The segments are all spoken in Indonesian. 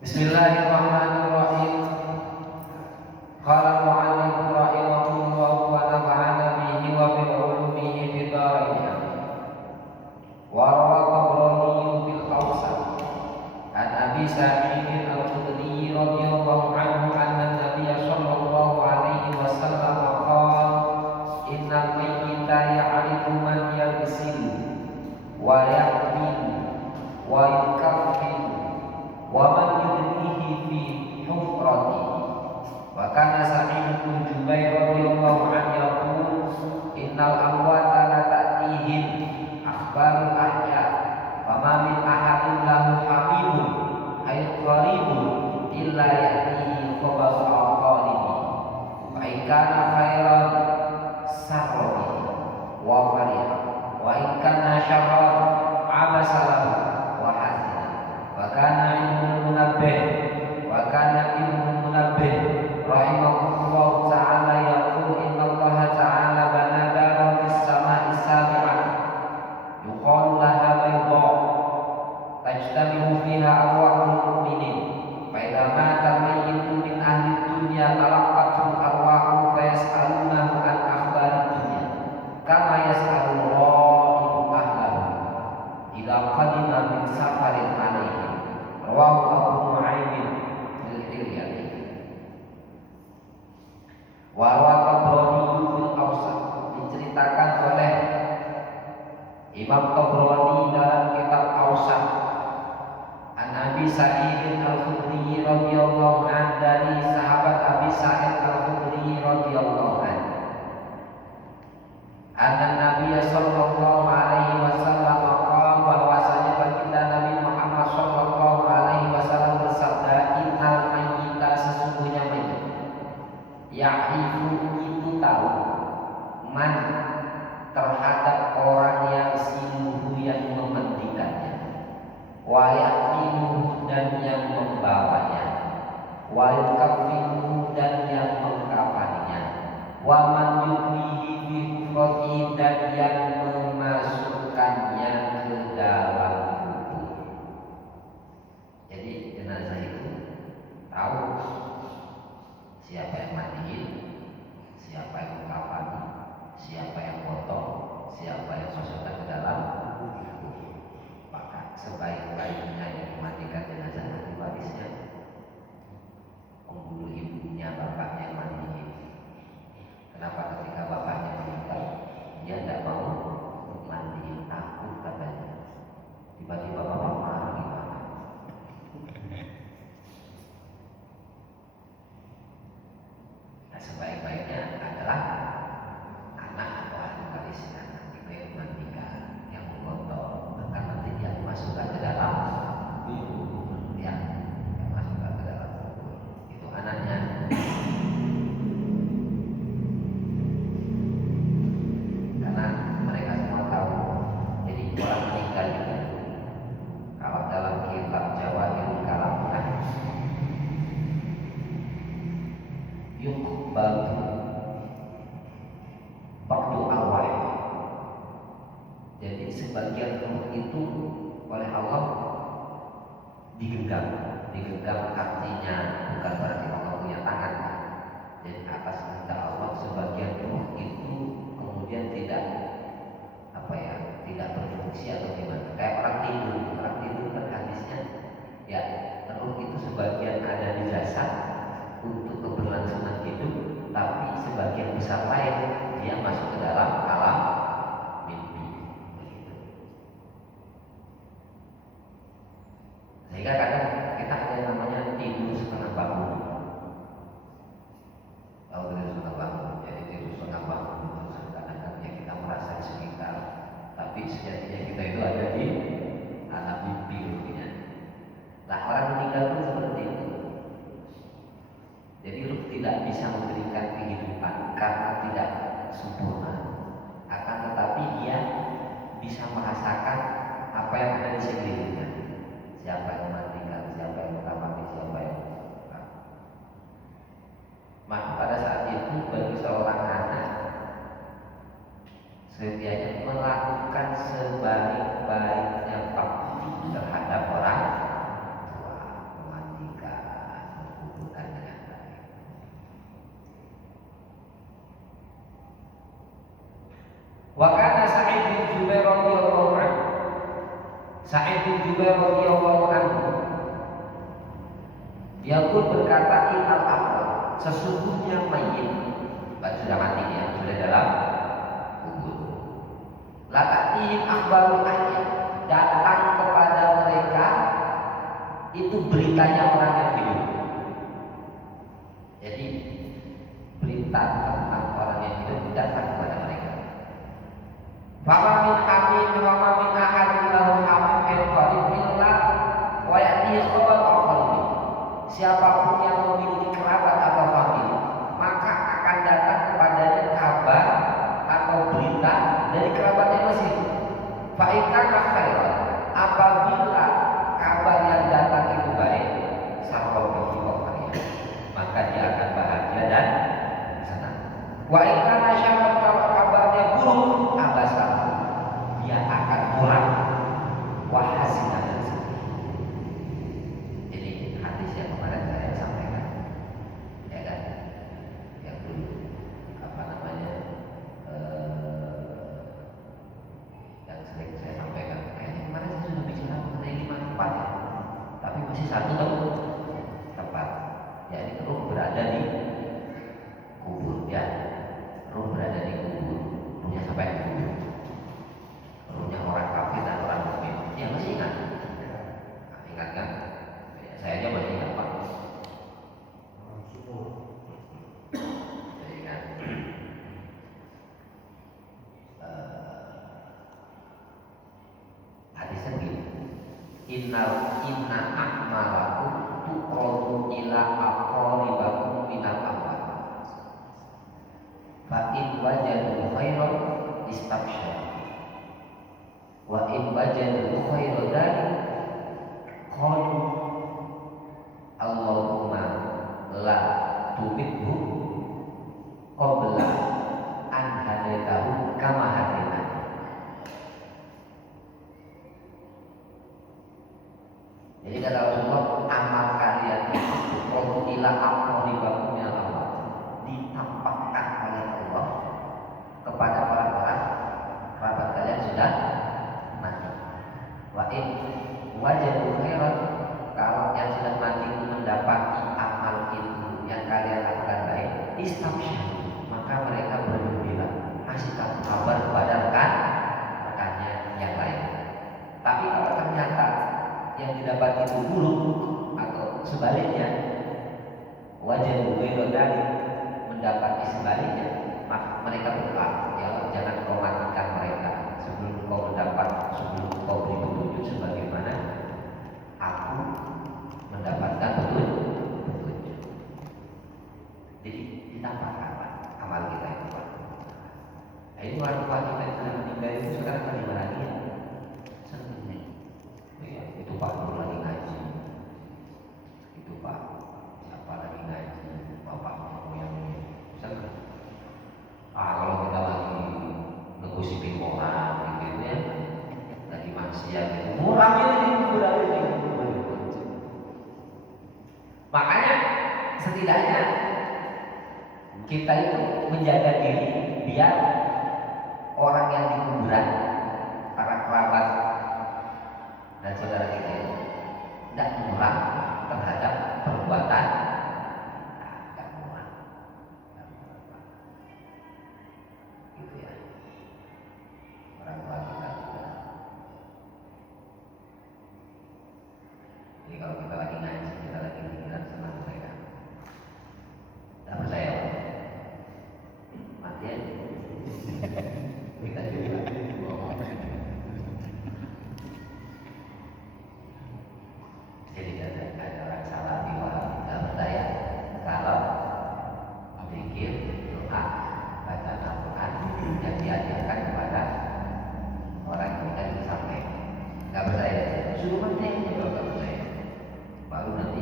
Bismillahirrahmanirrahim. Qala al-mu'allif rahimahullah wa nafa'ana bihi wa bi 'ulumihi fid dharain. Wa rawa Tabrani fil Awsat an Abi Sa'id al-Khudri radhiyallahu anhu anna an-nabiy sallallahu alaihi wasallam qala innal mayyita ya'rifu man yaghsilu wa yahmilu wa yukaffiru wa man yudnihi fi hufrati. Wa kana Sa'id bin Jubair radhiyallahu anhu yaqul innal amwata la ta'tihim akhbarul ahya fama min ahadin lahu hamibun ay qaribun illa ya'tihi khabaru aqalihi fa in kana khairan sarrahu wa fariha wa in kana syarran abasa lahu wa hazina. Wa kana Ibnu Munabbih rahimahullah ta'ala yaqul inna Allah ta'ala bana daran fis sama'i sabi'ah yuqalu laha bayda tajtami'u fiha arwahul mu'minin fa idza mata mayyitun min ahli dunya talaqqatu arwahu fa yas'alunahu an akhbari dunya kama yas'alu ra'ibu ahlahu idza qadima min safarin alayhi. Rawahu Abu Nu'aym fil Hilyah. Wa Tabrani fil Awsat, diceritakan oleh Imam Tabrani dalam kitab Awsat an Abi Sa'id al-Khudri radhiyallahu anhu, dari sahabat Abi Sa'id al-Khudri radhiyallahu anhu, anna Nabiy sallallahu alaihi wasallam qala, bahwasanya baginda Nabi Muhammad sallallahu alaihi wasallam bersabda, innal mayyita, sesungguhnya mayit, ya'rifu, itu tahu, man, terhadap orang yang sinuhu, yang memandikannya, wa yaqinuhu, dan yang membawanya, wa yukafinuhu, dan yang mengkafaninya, wa man yuknihi bi hufrati, dan yang memasukkannya ke dalam kubur. Jadi jenazah itu tahu siapa yang mandiin, siapa yang mengkafani, siapa yang potong, siapa yang masukkan ke dalam kubur. Maka sebaik-baiknya yang memandikan jenazah nanti warisnya membunuh ibunya, bapaknya yang mandiin. Kenapa ketika bapaknya meninggal dia tidak mau mandiin aku, katanya. Tiba-tiba bapak marah, gimana? Nah, sebaik-baiknya adalah anak atau ahli warisnya itu yang memandikan, yang menggotong, maka nanti dia masukkan ke dalam kubur, ya, yang masukkan ke dalam kubur. Itu anaknya. Karena mereka semua tahu. Jadi orang meninggal itu, kalau dalam kitab Jawahirul Kalam, yuqbal ba'du arwah. Jadi sebagian ruh itu oleh Allah digenggam. Digenggam artinya bukan berarti Allah punya tangan. Jadi atas kehendak Allah sebagian ruh itu kemudian tidak tidak berfungsi atau gimana. Kayak orang tidur kan hadisnya, ya, ruh itu sebagian ada di jasad untuk keberlangsungan hidup, tapi sebagian besar lain dia masuk ke dalam alam mimpi, begitu. Sehingga kadang kita ada yang namanya tidur setengah bangun. Kalau tidur setengah bangun, jadi tidur setengah bangun itu kadang-kadang ya kita merasa di sekitar, tapi sejatinya kita itu ada di alam mimpi, ruhnya. bin Jubair radhiyallahu anhu. Sa'id bin Jubair radhiyallahu anhu dia pun berkata, innal amwat, sesungguhnya mayit, sudah mati ya, sudah dalam kubur. La ta'tihim akhbarul ahya, datang kepada mereka itu beritanya orang yang hidup. Jadi berita tentang orang yang hidup datang kepada mereka. Fama min amin wa ma min ahadin lahu amin min qarib illa wa ya'tihi khabar qalbi. Siapapun yang memiliki kerabat atau famili, maka akan datang kepadanya kabar atau berita dari kerabatnya masih. Fa in kana khairan, apabila kabar yang datang itu baik, sarfa bihi wa fariya, maka dia akan bahagia dan senang. Wa in kana syarran, kalau kabarnya buruk, abasa, dia akan muram wa hasinah. Ini hadis yang kemarin saya sampaikan, ya kan? Yang dulu apa namanya? Yang sering saya sampaikan. Kayaknya kemarin saya sudah bicara mengenai 5 tempat ya. Tapi masih satu tempat. Ya, ini ruh berada di kubur ya. Ruh berada di kubur. Ruhnya sampai di kubur. Ruhnya orang kafir dan orang mukmin. Ya masih ingat? Nah, ingat kan? Ya, saya aja masih ingat Pak. Saya ingat. Hadisnya begini. Inna a'malakum tuqradu ila aqraribakum minal amwal. Fa in wajadu khairan istabsharu. Wa in wajadu khairan dzalik qalu Allahumma la tumithu qabla an hadaitahu kama hadaina. Jadi kata Rasulullah, amal kalian itu ila aqraribakum minal amwal, ditampakkan oleh Allah kepada orang-orang kerabat kalian sudah mati. Wa in wajadu khairan, kalau yang sudah mati itu mendapati amal itu yang kalian lakukan baik, istabsyaru, maka mereka bergembira, kasih kabar kepada rekannya yang lain. Tapi kalau ternyata yang didapat itu buruk atau sebaliknya, wajadu ghairadalik, mendapati sebaliknya, maka mereka berdoa, ya Allah, jangan kau matikan mereka sebelum kau mendapat, sebelum kau beri petunjuk sebagaimana aku mendapatkan petunjuk. Jadi ditampakkan amal kita itu Pak. Nah, ini orang tua kita yang sudah meninggal itu sekarang kan dimana lagi ya? Senang. Ya, itu Pak dulu lagi ngaji. Itu Pak siapa lagi ngaji? Bapak yang senang. Kalau kita lagi ngegosipin orang gitu ya, lagi maksiat gitu, murahnya ini berada di kubur. Makanya setidaknya kita itu menjaga diri biar orang yang di kuburan, para kerabat dan saudara kita itu tidak murah terhadap perbuatan. Gitu ya, orang tua kita juga. Jadi kalau kita lagi ngaji, kita lagi pikiran sama mereka, tidak percaya mati aja kita juga. Jadi ada orang salah tidak percaya kalau pikir doa baca Al-Quran yang diajarkan kepada orang yang kita disampaikan. Nggak percaya, suruh penting juga nggak percaya. Baru nanti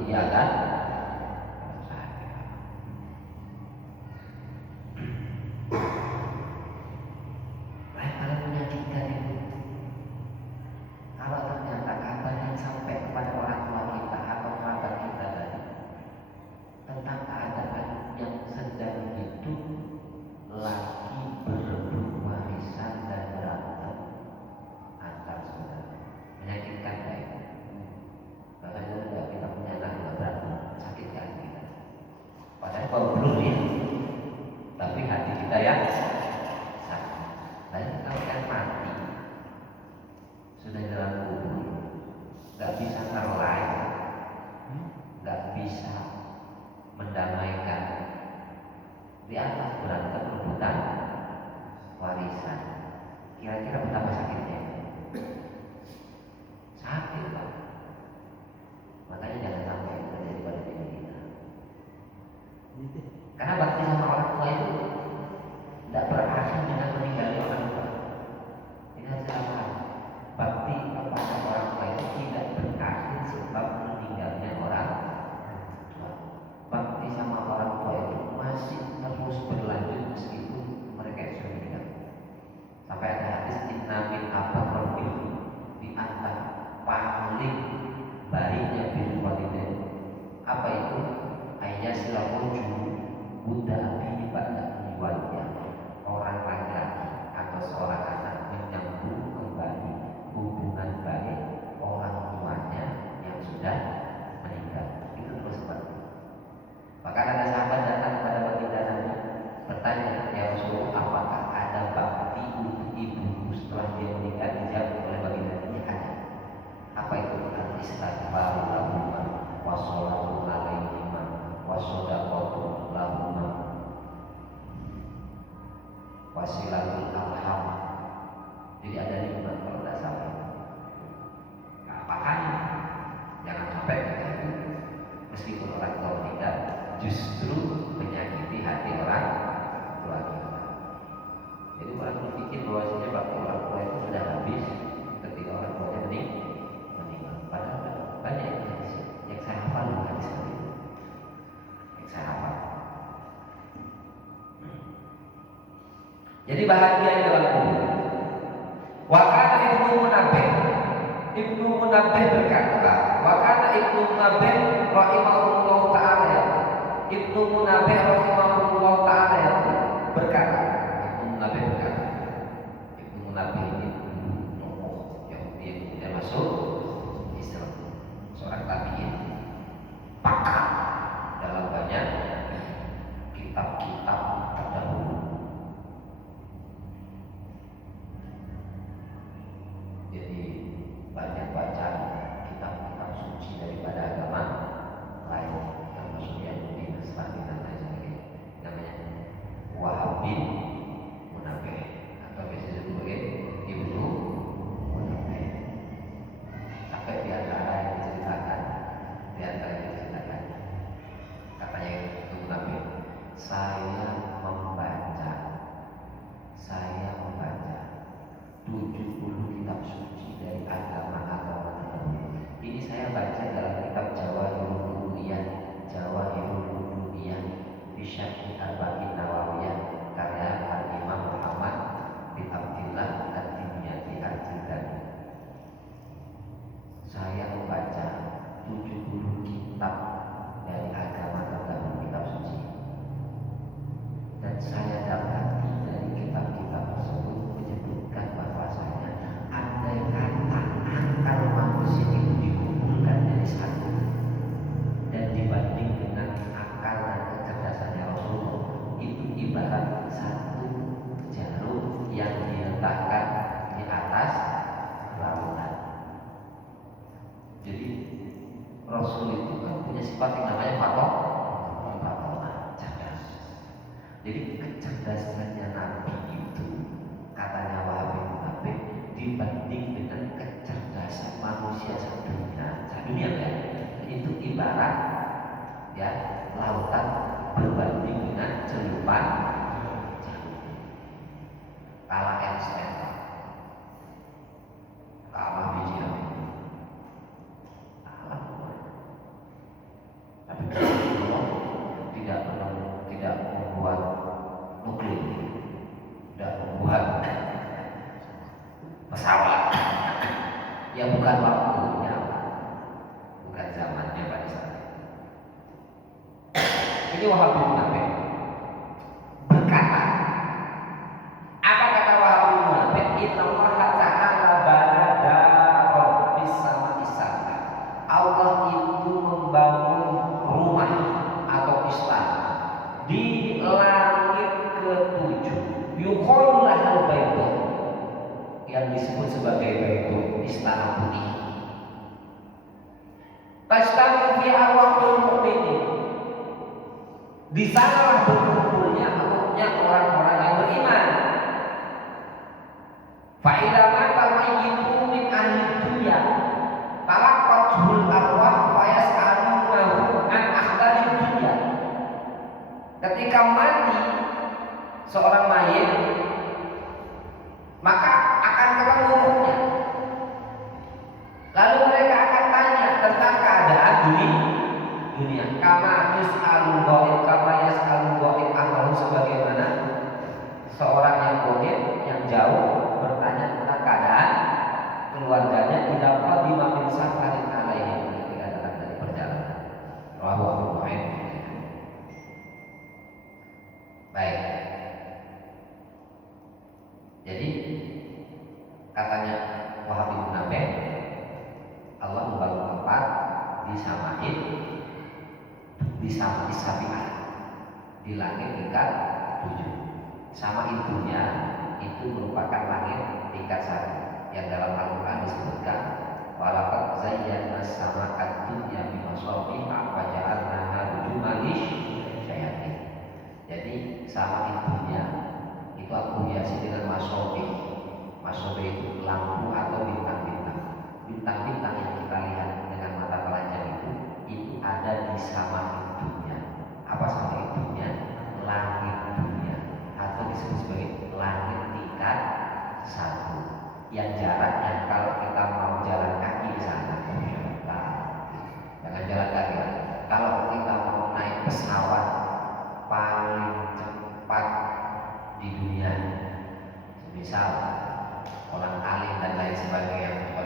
atas berantem rebutan warisan. Kira-kira betapa sakitnya? Sakit Pak. Makanya jangan sampai terjadi pada diri kita. Karena bakti sama orang tua itu tidak berakhir dengan meninggalnya orang tua. Ini harus apa? Bakti kepada orang tua itu tidak berakhir sebab meninggalnya orang tua. Bakti sama orang tua itu masih terus berlanjut meskipun mereka sudah meninggal. Sampai ada hadis inna min abarrobil di antara paling baiknya bil walidain. Apa itu? Ayyasilahul Buddha ini pada jiwanya orang laki-laki atau seorang anak menyambung kembali hubungan baik orang tuanya yang sudah meninggal. Itu terus seperti. Maka ada sahabat datang kepada baginda Nabi bertanya, ya Rasulullah, apakah ada bakti untuk ibuku setelah dia meninggal? Dijawab oleh baginda Nabi, ada. Apa itu? Istighfaru lahumma wa sholatu alaihima wa shadaqatu lahumma wasilatul arham. Jadi ada nikmat kalau tidak sampai. Nah, makanya jangan sampai kita itu meskipun orang tua meninggal justru menyakiti hati orang tua kita. Jadi orang berpikir bahwasanya bakti orang tua itu sudah habis ketika orang tuanya meninggal. Padahal banyak yang saya hafal hadis seperti itu. Yang saya hafal. Jadi bahagia di dalam kubur. Wakana Ibnu Munabbih berkata, Wakana Ibnu Munabbih rahimahullah taala ya. Ibnu Munabbih rahimahullah taala ya berkata, Ibnu Munabbih berkata, Ibnu Munabbih ini tokoh yang dia masuk Islam, seorang tabi'in, pakar dalam banyak kitab-kitab terdahulu. Jadi banyak baca kitab-kitab suci daripada agama lain, termasuk Yahudi, Nasrani dan lain sebagainya. Namanya Wahabi Munabbih atau biasa disebut sebagai Ibnu Munabbih. Sampai di antara yang diceritakan, katanya Ibnu Munabbih, saya membaca 70 kitab suci dari agama-agama terdahulu. Ini saya baca dalam kitab Jawahirul Uluwiyah fi Syarhi Arba'in Nawawiyah karya Al-Imam Muhammad bin Abdillah Ad-Dimyati Al-Jilani. Saya membaca 70 kitab dari agama terdahulu, kitab suci. Dan saya dapati dari kitab-kitab tersebut menyebutkan bahwasanya andai kata akal manusia itu dikumpulkan jadi satu dan dibanding dengan akal dan kecerdasannya Rasulullah, itu ibarat satu jarum yang diletakkan di atas lautan. Jadi Rasul itu kan punya sifat yang namanya fatwa, cerdas. Jadi kecerdasannya Nabi itu, katanya Wahabi Munabbih, dibanding dengan kecerdasan manusia sedunia ya, itu ibarat ya lautan berbanding dengan celupan jarum. Kalah Einstein, kalah biji api, kalah semua. Tapi tidak membuat nuklir, tidak membuat pesawat. Ya bukan waktunya, bukan zamannya pada saat itu. Ini Wahabi Munabbih berkata, apa kata Wahabi Munabbih? Innallaha ta'ala bana daron fis sama'i sab'a. Allah itu membangun rumah atau istana di langit ke-7. Yuqalu lahal baitun, yang disebut sebagai Baitul, istana putih. Tastamu fi arwahul mu'minin. Di sanalah berkumpulnya keadaan dunia. Kama yus'alul ghaib, kama yas'alul ghaib amalu, sebagaimana seorang yang ghaib, yang jauh, bertanya tentang keadaan keluarganya tidak qadima min safarin alaihi, ketika datang dari perjalanan. Rawahu Abu Nuaim. Baik. Jadi katanya Wahab bin Nafi, Allah membangun tempat di Samain, di Sabi'ah, di langit tingkat 7. Sama ibunya itu merupakan langit tingkat 1 yang dalam Al-Quran disebutkan walaqad zayyana as-samaa'a dunya bimasabiha wa ja'alnaha rujuman lisyayatin. Jadi sama ibunya itu aku hiasi dengan masabih. Masabih itu lampu atau bintang-bintang. Bintang-bintang yang kita lihat dengan mata telanjang itu ada di sama ibunya. Apa sama ibunya? Langit dunia, atau disebut sebagai langit tingkat 1, yang jaraknya kalau kita mau jalan kaki di sana, jangan jalan kaki. Kalau kita mau naik pesawat paling cepat di dunia, misal orang alim dan lain sebagainya,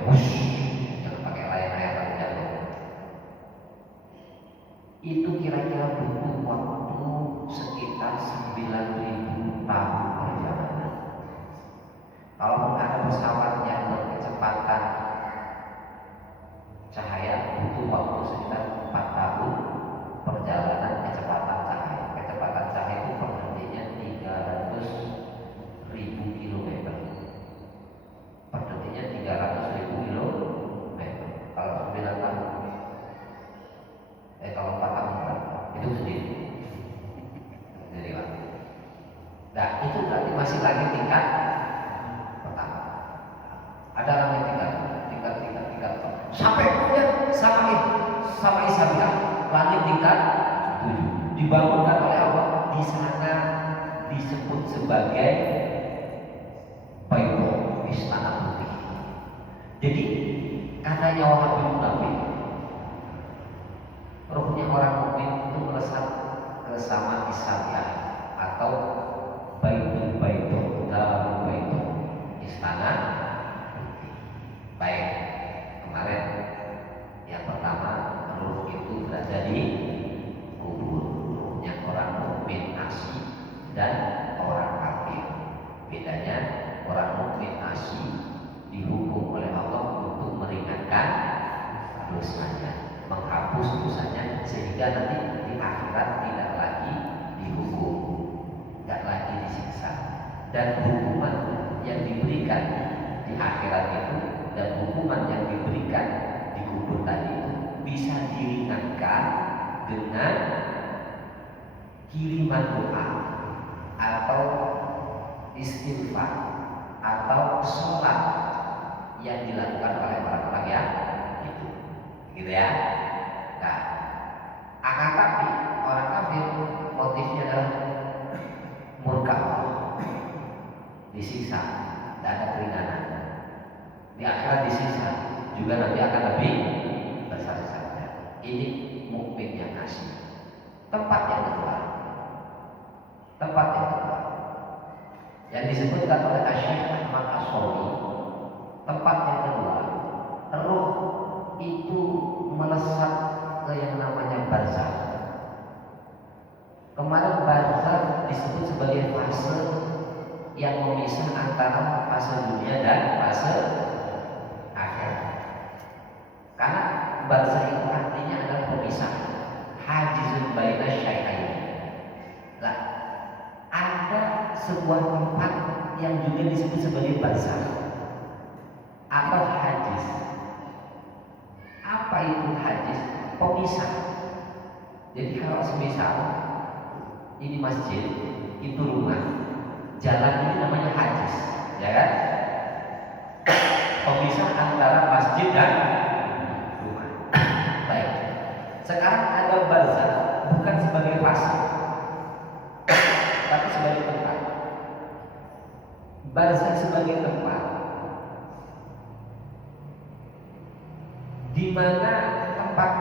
jangan pakai layar-layar tapi jatuh. Itu kira-kira butuh waktu sekitar 9.000 tahun perjalanan. Kalau ada pesawat yang berkecepatan cahaya, butuh waktu sekitar 4 tahun perjalanan kecepatan cahaya. Kecepatan cahaya itu perhentinya 300.000 km. Perhentinya 300.000 km. Kalau 9 tahun, kalau 4 tahun itu sendiri. Jadi Pak. Nah itu berarti masih lagi tingkat pertama. Ada langit tingkat sampai kemudian sama Isabila langit tingkat 7 dibangunkan oleh Allah. Di sana disebut sebagai Baitul Istana Putih. Jadi katanya Wahab bin Nafi, rohnya orang mukmin itu melesat ke sama Isabila atau Baitul dalam Baitul Istana. Baik, kemarin yang pertama ruh itu berada di kubur, ruhnya orang mukmin asli dan orang kafir. Bedanya orang mukmin asli dihukum oleh Allah untuk meringankan dosanya, menghapus dosanya, sehingga nanti di akhirat tidak lagi dihukum, tidak lagi disiksa. Dan hukuman yang diberikan di akhirat itu dan hukuman yang diberikan di kubur tadi itu bisa diringankan dengan kiriman doa atau istighfar atau sholat yang dilakukan oleh orang-orang yang itu, gitu ya. Nah, akan tapi orang kafir motifnya adalah murka, disiksa, tidak ada keringanan. Di akhirat disiksa juga nanti akan lebih besar saja. Ini mukmin yang asli. Tempat yang kedua yang disebutkan oleh Syekh Ahmad As-Sawi, tempat yang kedua, roh itu melesat ke yang namanya barzakh. Kemarin barzakh disebut sebagai fase yang memisah antara fase dunia dan fase akhirat. Karena barzakh itu artinya adalah pemisah, hajizun baina syai'ain. Nah, ada sebuah tempat yang juga disebut sebagai barzakh atau hajiz. Apa itu hajiz? Pemisah. Jadi kalau semisal ini masjid, itu rumah, jalan ini namanya hajiz, ya kan? Pemisah antara masjid dan rumah. Baik. Sekarang ada barzakh bukan sebagai fase, tapi sebagai tempat. Barzakh sebagai tempat di mana tempat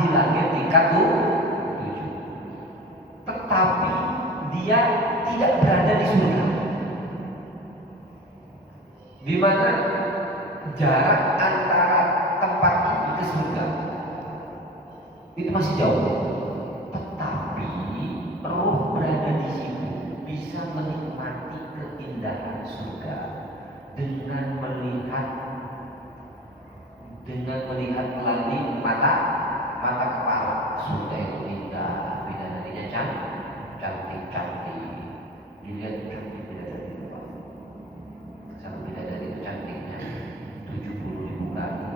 di langit tingkat 7. Tetapi dia tidak berada di surga. Di mana jarak antara tempat ini ke surga itu masih jauh. Tetapi roh berada di situ, bisa menikmati keindahan surga dengan melihat melalui mata kepala. Surga itu indah, bidadarinya cantik. Dilihat cantik bidadari itu, Pak. Satu bidadari itu cantiknya 70.000 kali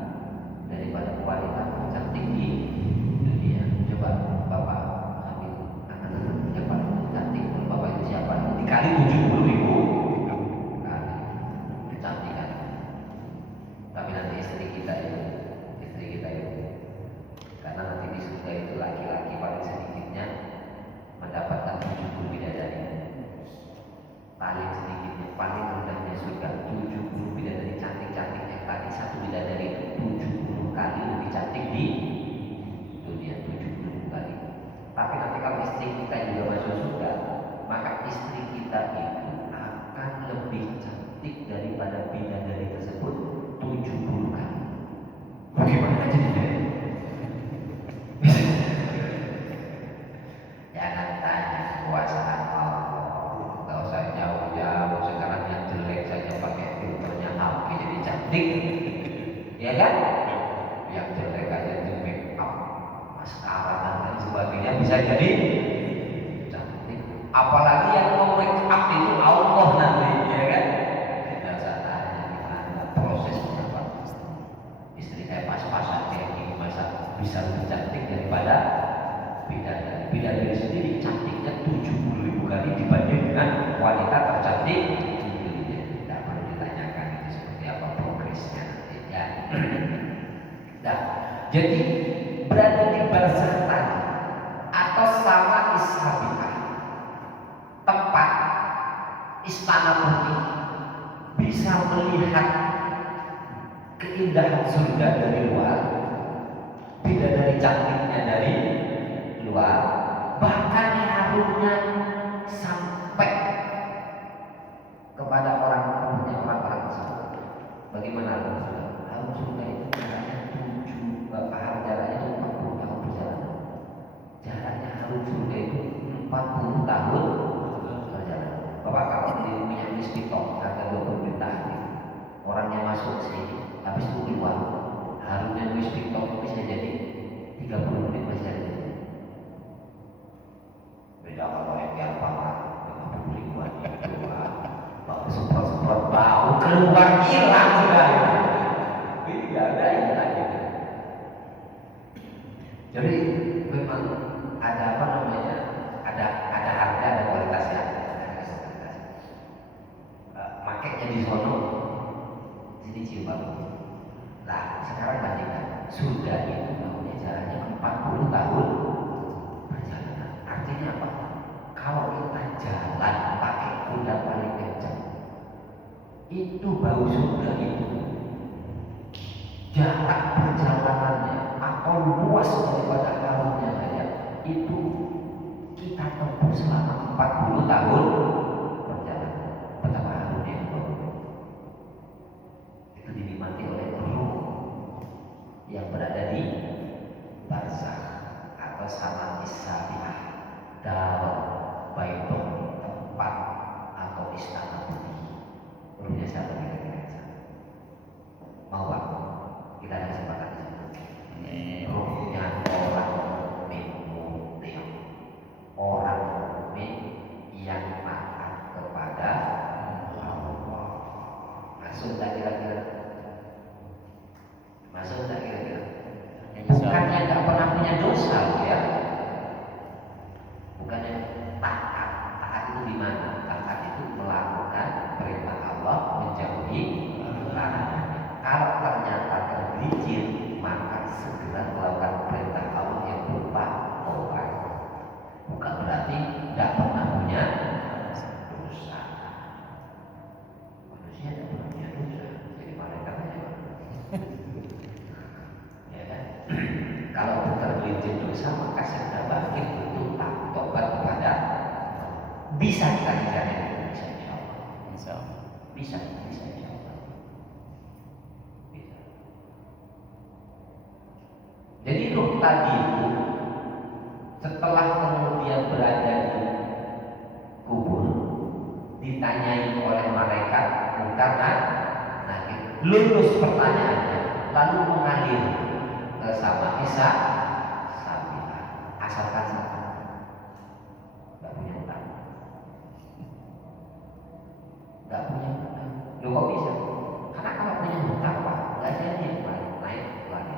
daripada kualitas cantik di dunia. Coba Bapak ambil anak-anak yang paling cantik menurut Bapak itu siapa? Dikali 70.000 kali kecantikan. Tapi nanti istri kita itu, karena nanti di surga itu laki-laki paling sedikitnya mendapatkan 70 bidadari. Paling sedikitnya, paling rendahnya surga 70 bidadari cantik-cantik yang tadi satu bidadari 70 kali lebih cantik di dunia, 70 kali. Tapi nanti kalau istri kita juga masuk surga, maka istri kita itu akan lebih cantik daripada bidadari tersebut 70 kali. Bagaimana jadinya? Jangan tanya kekuasaan Allah. Gak usah jauh-jauh. Sekarang yang jelek saja pakai filternya HP jadi cantik, ya kan? Yang jelek aja di make up, maskara dan lain sebagainya bisa jadi cantik. Apalagi yang mau make up itu Allah nanti, ya kan? Kita usah tanya gimana prosesnya, Pak. Istri saya pas-pasan kayak gini, masa bisa lebih cantik daripada bidadari? Bidadari sendiri cantiknya 70.000 kali dibanding dengan wanita tercantik di dunia. Tidak perlu ditanyakan itu seperti apa progresnya nanti, ya. Nah, jadi berada di barzakh tadi atau sama ishabikah, tempat istana putih, bisa melihat keindahan surga dari luar, bidadari cantiknya dari luar, bahkan harumnya sampai kepada orang-orang tersebut. Bagaimana harum surga? Harum surga itu jaraknya 40 tahun perjalanan. Jaraknya harum surga itu 40 tahun perjalanan. Bapak kalau di minyak misbito ada 20 menit, orangnya masuk sini, habis itu keluar, harumnya misbito bisa jadi 30 menit masih ada. Beda kalau yang biar banget 50 ribuan keluar, bau semprot bau keluar hilang sudah. Ini ada hilang gitu. Jadi memang ada apa namanya? Ada harga, ada kualitasnya. Makanya di sono sini cium. Nah, sekarang bandingkan surga itu tahunnya jaraknya 40 tahun perjalanan. Artinya apa? Kalau kita jalan pakai kuda paling kencang, itu bau surga itu jarak perjalanannya atau luas daripada harumnya saja itu kita tempuh selama 40 tahun perjalanan. Betapa harumnya itu dinikmati oleh ruh yang berada di barzakh atau sama ishabikah, darul baidon, tempat atau istana putih. Ruhnya siapa kira-kira? Mau Pak? Kita ada kesempatan di sini. Ruhnya orang mukmin, orang mukmin yang taat kepada Allah. Masuk tak kira-kira? Masuk tak kira-kira? Bukannya nggak pernah punya dosa, ya? Bukannya taat itu di mana? Taat itu melakukan perintah Allah, menjauhi larangannya. Kalau ternyata tergelincir, maka segera melakukan perintah Allah yang berupa taubat. Bukan berarti tidak pernah punya dosa. Manusia tidak pernah punya dosa, jadi malaikat aja. Ya kan? Kalau tergelincir Bisa kita bicara itu, bisa insya Allah. Insya Allah. Bisa insya Allah. Bisa. Jadi ruh tadi itu setelah kemudian berada di kubur, ditanyai oleh malaikat Munkar dan Nakir, lulus pertanyaannya, lalu mengalir ke sama Isa Sabila, asalkan satu, nggak punya utang, nggak punya utang. Loh kok bisa? Karena kalau punya utang pak, nggak jadi naik lagi.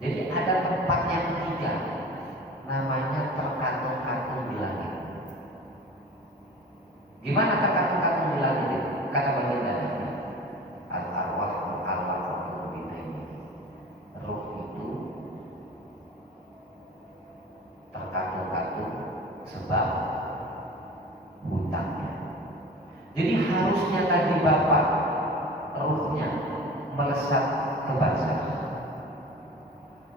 Jadi ada tempat yang ketiga, namanya terkatung-katung di langit. Gimana terkatung-katung di langit itu? Kata baginda al-arwah al-arwah ini, roh itu terkatung-katung sebab hutangnya. Jadi harusnya tadi bapak rohnya melesat ke barzakh,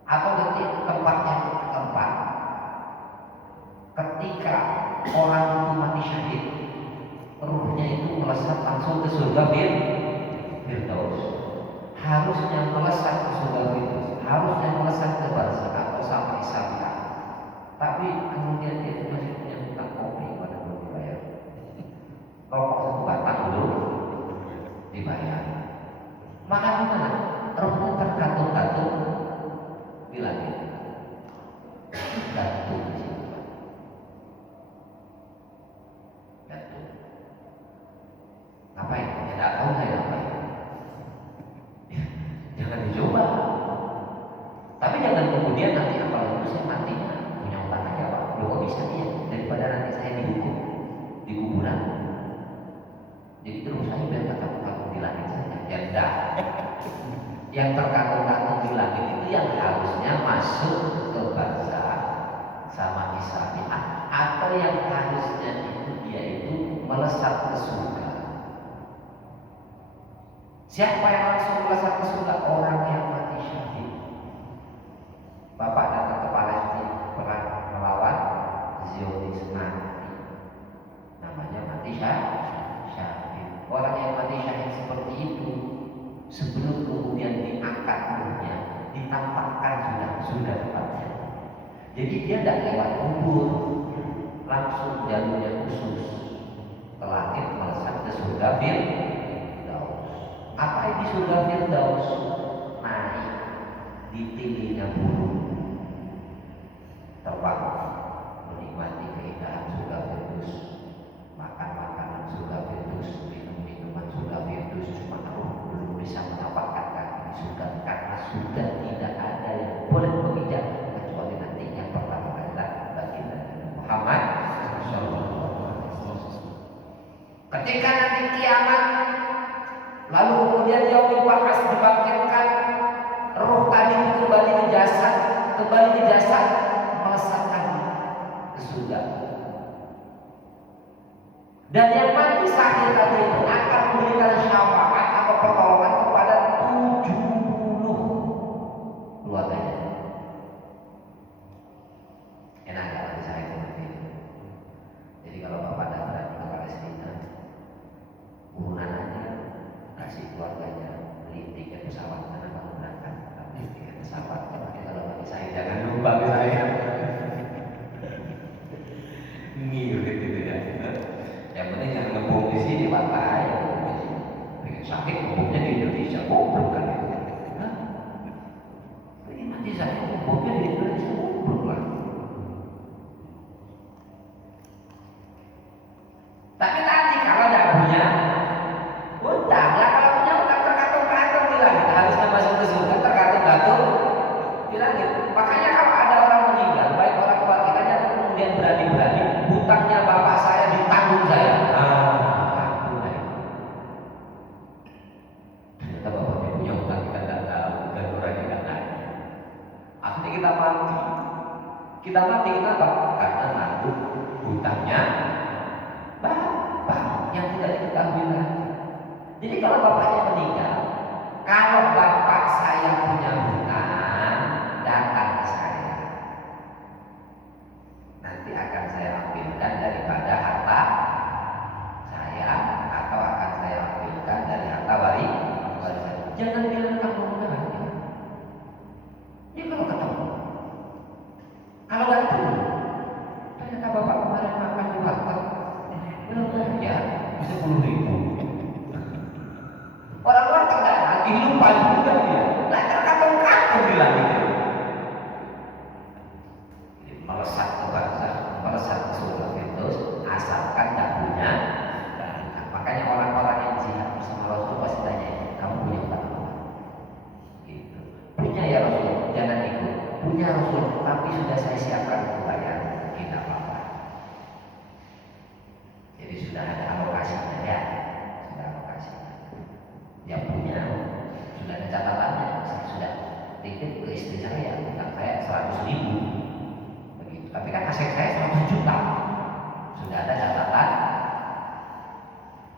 atau nanti tempatnya ke tempat ketika orang itu mati syahid, ruhnya itu melesat langsung ke surga Firdaus. Harusnya melesat ke surga Firdaus, harusnya melesat ke barzakh atau sampai Sabila. Tapi kemudian dia itu masih punya hutang kopi pada belum dibayar. Rokok satu batang belum dibayar. Maka gimana? Rohnya terkatung-katung di langit. Gantung di situ. Gantung. Ngapain? Ya tidak tahu saya ngapain. Jangan dicoba. Tapi jangan kemudian nanti apalagi itu saya matinya punya utang aja pak. Loh kok bisa dia? Daripada nanti saya dihukum di kuburan. Jadi terus saya biar terkatung-katung di langit saja. Ya enggak. Yang terkatung-katung di langit itu yang harusnya masuk ke barzakh sama Isabiah, atau yang harusnya itu dia itu melesat ke surga. Siapa yang langsung melesat ke surga? Orang yang mati syahid. Bapak datang ke Palestina perang melawan Zionisme, namanya mati syahid. Orang yang mati syahid seperti itu, sebelum kemudian diangkat ruhnya, ditampakkan sudah tepatnya. Jadi dia tidak lewat kubur, langsung jalurnya khusus ke langit melesat ke surga Firdaus. Apa itu surga Firdaus? Naik di tingginya burung, terbang menikmati keindahan surga Firdaus, makan makanan surga Firdaus, minum minuman surga Firdaus. Cuma roh belum bisa mendapatkan kaki di surga karena sudah tidak ada yang boleh menginjak kecuali nanti yang pertama adalah baginda Muhammad SAW. Ketika nanti kiamat, lalu kemudian yaumul ba'ats dibangkitkan, roh tadi kembali ke jasad, melesat lagi ke surga. Dan yang mati syahid tadi itu akan memberikan syafaat atau pertolongan kepada 70 keluarganya. Enak gak mati syahid seperti itu? Jadi kalau bapak datang ke Palestina, urunan aja, kasih keluarganya beli tiket pesawat karena baru berangkat, beli tiket pesawat. Tapi kalau mati syahid jangan lupa ke saya. Ngirit gitu ya. Yang penting jangan ngebom di sini, Pak. Pengen sakit ngebomnya di Indonesia, goblok kan itu. Ini mati sakit ngebomnya di Indonesia, goblok lah. Tapi nanti kalau tidak punya utang, lah kalau punya utang terkatung-katung di langit, harusnya masuk ke surga terkatung-katung di langit. Makanya kalau ada orang meninggal, baik orang tua kitanya atau kemudian berani-berani, hutangnya bapak saya ditanggung saya. Ternyata bapaknya punya hutang, kita tidak tahu dan orangnya tidak nanya. Akhirnya kita mati kenapa? Karena nanggung hutangnya bapak yang tidak diketahui lagi. Jadi kalau bapaknya meninggal, kalau bapak saya punya hutang, datang ke saya. Nanti akan saya ambilkan daripada ya Rasul, tapi sudah saya siapkan untuk bayar, tidak apa-apa. Jadi sudah ada alokasinya ya, sudah alokasinya. Dia punya, sudah ada catatannya. Saya sudah titip ke istri saya, utang saya 100.000, begitu. Tapi kan aset saya 100 juta. Sudah ada catatan,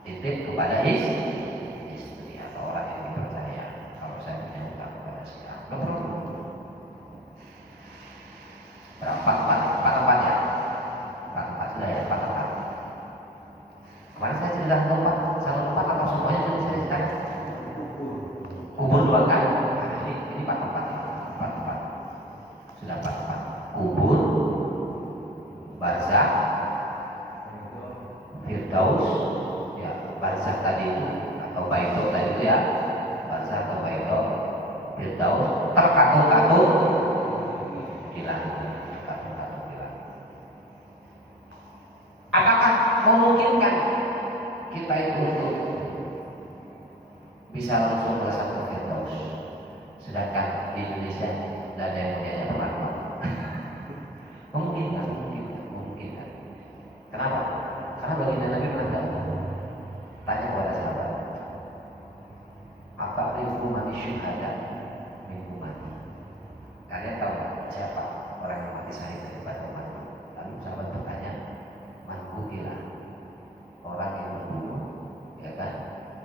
titip kepada istri atau orang yang dipercaya. Kalau saya punya utang kepada si A, berapa tempat ya? 4 sudah ya, 4 tempat. Kemarin saya cerita tempat, satu tempat atau semuanya jadi saya cerita. Kubur 2 kali. Nah, ini 4 tempat ya, 4 tempat. Sudah 4 tempat. Kubur, barzakh, firdaus, ya barzakh tadi itu atau baito tadi itu ya, barzakh atau baito, firdaus, terkatung-katung di langit. Apakah memungkinkan kita itu untuk bisa langsung merasa ke firdaus? Sedangkan di Indonesia tidak ada yang punya teman. Memungkinkan. Kenapa? Karena baginda Nabi pernah tanya kepada sahabat, apa itu mati syuhada minggu mati? Kalian tahu siapa orang yang mati syahid daripada umat? Lalu sahabat bertanya, mankukilah, orang yang berbunuh, ya kan,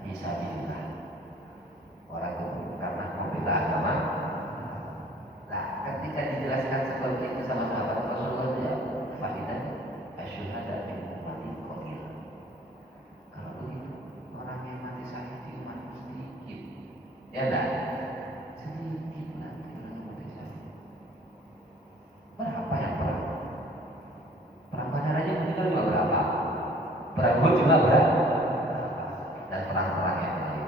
fisabilillah, orang yang berbunuh karena membela agama. Nah, ketika dijelaskan seperti itu sama sahabat Rasulullah, ya, faidah asyhadu minggu mati qolil. Kalau begitu, orang yang mati syahid di umat sedikit, ya enggak? Sedikit nanti orang mati syahid. Berapa yang perang? Perang Badar aja kita juga berapa? Perang Uhud juga berapa? Dan perang-perang yang lain.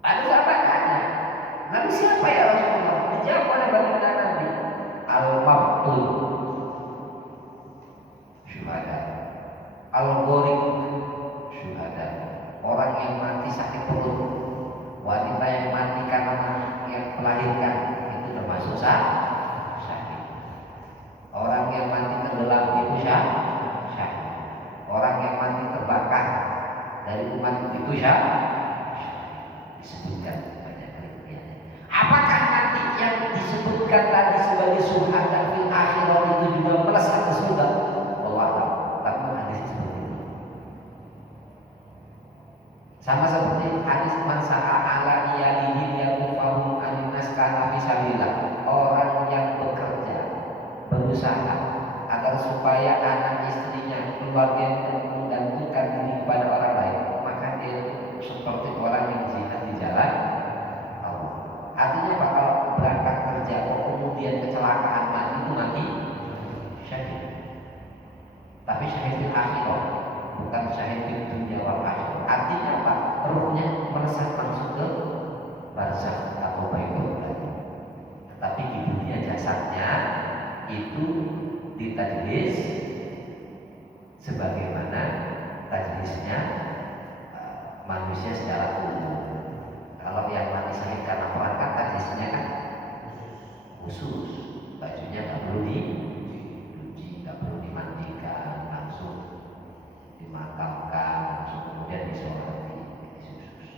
Lalu siapa tanya? Lalu siapa ya Rasulullah? Dijawab oleh baginda Nabi, al-maqtul syuhada, al-gharib syuhada, orang yang mati sakit perut, wanita yang mati karena yang melahirkan, itu termasuk syahid. Orang yang mati tenggelam itu syahid. Orang yang mati terbakar dari umat itu syahid. Disebutkan banyak kali. Apakah nanti yang disebutkan tadi sebagai syuhada fil akhirat itu juga melesat ke surga? Allah, tapi hadis seperti itu. Sama seperti hadis man sa'a ala iyalihim yakufahum aninnas kana fisabilillah. Orang yang bekerja, berusaha agar supaya anak istrinya, keluarganya menggantungkan diri kepada orang lain, maka dia seperti orang yang jihad di jalan Allah. Artinya apa? Kalau berangkat kerja kemudian kecelakaan mati, itu mati syahid. Tapi syahid di akhirat, bukan syahid di dunia wal akhirah. Artinya apa? Ruhnya melesat langsung ke barzakh atau baitul. Tapi di dunia jasadnya itu ditajlis sebagaimana tajlisnya manusia secara umum. Kalau yang mati syahid karena perangkat, tajlisnya kan khusus, bajunya nggak perlu dicuci, nggak perlu dimandikan, langsung dimakamkan, langsung kemudian disolati, disusus.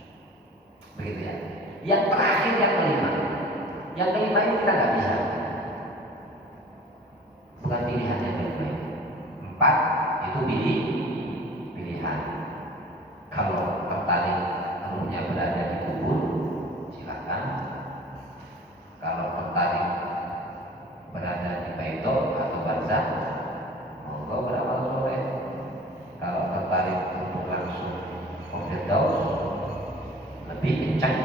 Begitu ya. Yang terakhir, yang kelima. Yang kelima ini kita nggak bisa. Bukan pilihan yang kelima. 4 itu pilihan. Kalau tertarik ruhnya berada di kubur, silakan. Kalau tertarik berada di baito atau barzakh, monggo beramal soleh. Kalau tertarik untuk langsung firdaus, lebih kencang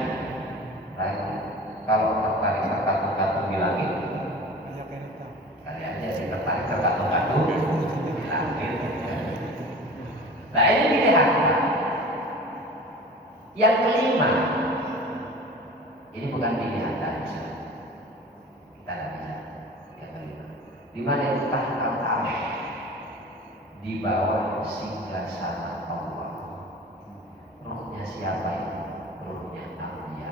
lagi. Kalau tertarik terkatung-katung di langit, kali aja sih tertarik terkatung-katung di langit. Nah, ini pilihan. Yang kelima, ini bukan pilihan, tak bisa. Kita tak bisa. Yang kelima, di mana itu tahta al-arsh, di bawah singgasana Allah. Ruhnya siapa ini? Ruhnya Nabi,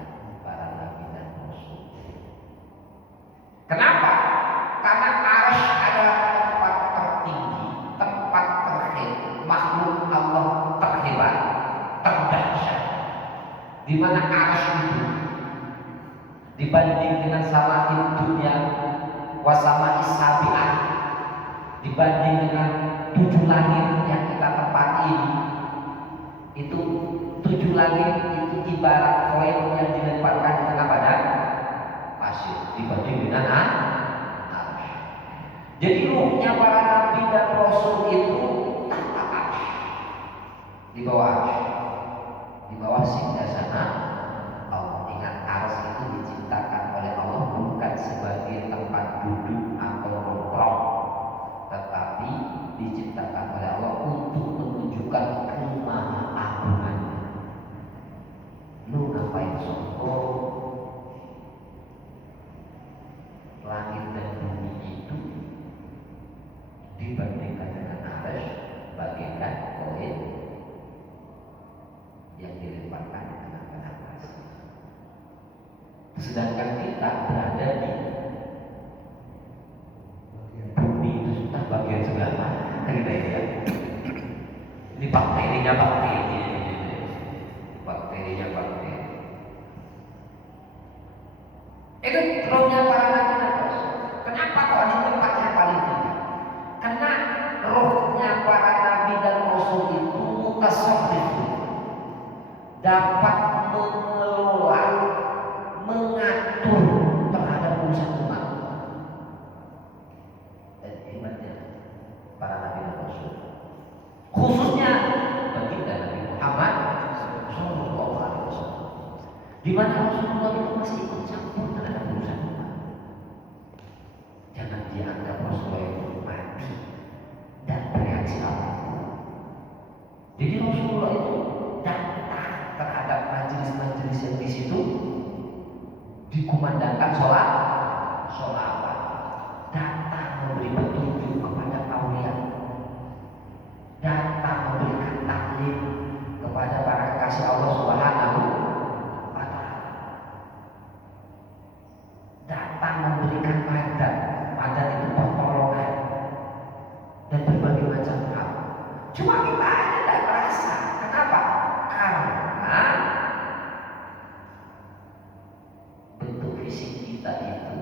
para nabi dan rasul. dengan sama dunia wasama isabiah, dibanding dengan 7 langit yang kita tempati ini, itu 7 langit itu ibarat koin yang dilemparkan di tengah badan pasir dibanding dengan arsh. Jadi ruhnya para nabi dan rasul itu tahta arsh, di bawah singgasana Allah. Ingat, arsh itu diciptakan oleh Allah bukan sebagai tempat duduk atau nongkrong, tetapi diciptakan oleh Allah untuk menunjukkan kemahagungannya. Lu ngapain sombong? Langit dan bumi itu dibandingkan dengan arsh bagaikan koin yang dilemparkan di tengah-tengah pasir. Sedangkan kita berada di bumi itu sudah bagian sebelah mana? Kita ya. Ini bakterinya bakteri. Itu rohnya para nabi dan rasul. Kenapa kok di tempat yang paling tinggi? Karena rohnya para nabi dan rasul itu mutasarrif, dapat mengelola, mengatur terhadap urusan umat. Dan hebatnya para nabi dan rasul, khususnya baginda Nabi Muhammad Sallallahu Alaihi Wasallam, di mana Rasulullah itu masih ikut campur terhadap urusan umat. Jangan dianggap Rasulullah itu mati dan bereaksi apapun. Jadi Rasulullah itu datang terhadap majelis-majelis yang di situ dikumandangkan sholat, datang memberi petunjuk kepada aulia, datang memberikan taklim kepada para kekasih Allah Subhanahu wa Ta'ala, datang memberikan madat itu pertolongan dan berbagai macam hal. Cuma kita aja tidak merasa. Kenapa? Karena bentuk fisik kita itu,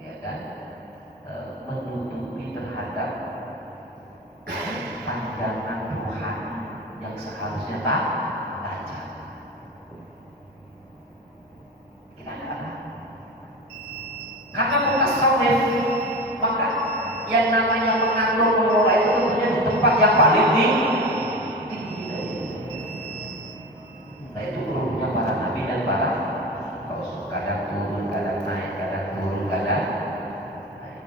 ya kan, menutupi terhadap pandangan rohani yang seharusnya tajam. Kita enggak. Karena mutasawwif, maka yang namanya mengatur mengelola itu tentunya di tempat yang paling tinggi. Nah, itu ruhnya para nabi dan para rasul. Kadang turun, kadang naik, kadang turun, kadang naik.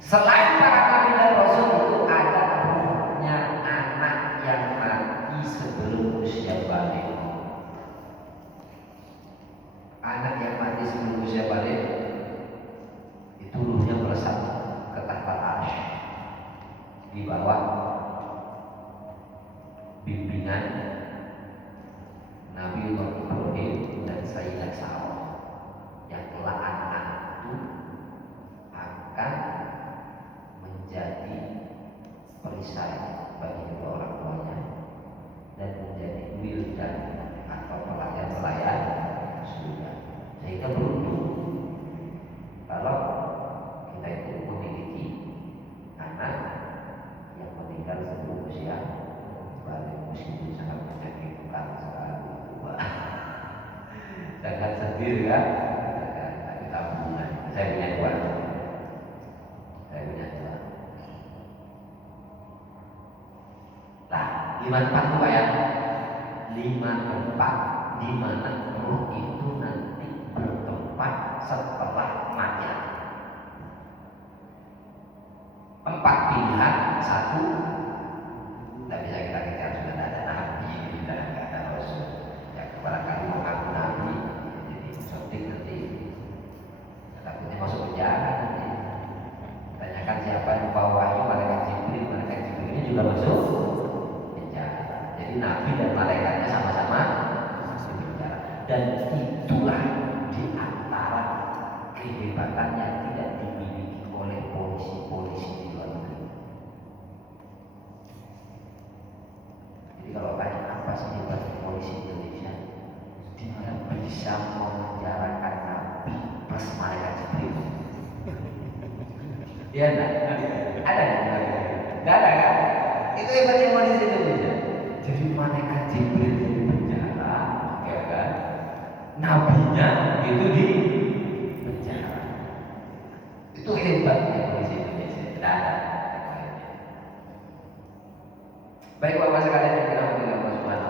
Selain para nabi dan rasul itu ada ruhnya anak yang mati sebelum usia balik. Anak yang mati sebelum usia balik itu ruhnya melesat ke tahta arsh di bawah bimbingan Nabi Ibrahim dan Sayyidah Sarah, yang kelak anak itu akan menjadi perisai bagi kedua orang tuanya dan menjadi wildan atau pelayan-pelayan surga. Sehingga beruntung kalau kita itu memiliki anak yang meninggal sebelum usia balik, meskipun sangat menyakitkan sekali. Sangat sedih kan? Ada tabungan. Saya punya dua. Nah, 54 itu ya. 54 di mana roh itu nanti bertempat setelah mati. 4 pilihan, 1 tidak bisa kita kejar, sudah tidak ada nabi, tidak ada rasul. Ya, barangkali mengaku nabi, jadi sotik nanti, takutnya masuk penjara nanti. Tanyakan siapa yang bawa wahyu, malaikat Jibril ini juga masuk penjara. Jadi nabi dan malaikatnya sama-sama masuk penjara. Dan itulah di antara kehebatan yang tidak dimiliki oleh polisi-polisi di luar negeri. Jadi kalau tanya apa sih hebatnya polisi Indonesia, dia bisa Iya enggak? Ada enggak? Enggak ada kan? Itu hebatnya manusia Indonesia. Jadi malaikat Jibril di penjara, ya kan? Nabinya itu di penjara. Itu hebatnya manusia Indonesia. Tidak ada. Baik Bapak sekalian yang dirahmati oleh Allah Subhanahu